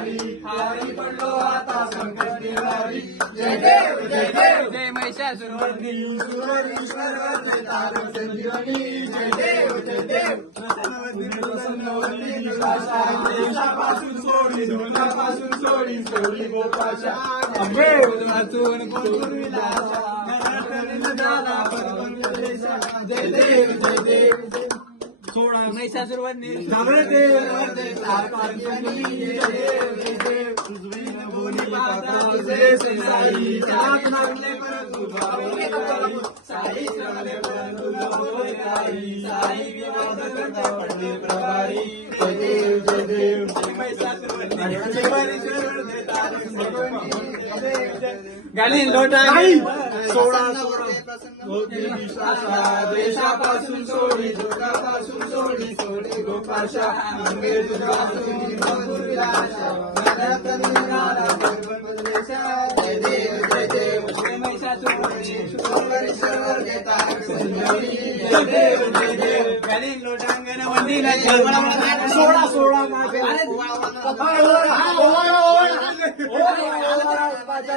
हरी हरी पडलो आता संकट निवारी जय देव जय देव जय महिषासुरमर्दिनी ईश्वर वंदे तारक संजीवनी जय देव जय देव देशापासून सोडी धुण्यापासून सोडी सोडी गोपाशा अंबे वाचून पूर्वीला जय देव जय देव सोळा महिषासुरमर्दिनी गाली लोटा सोळा देशापासून सोडी जोगापासून सोडी सोडी गोपाशा अंगे तुझ्यापासून पूर्वीलाशा जय देव जय देव जय महिषासुरमर्दिनी जय देव जय देव गाली लोटांगण वंदीला सोळा सोळा पाचा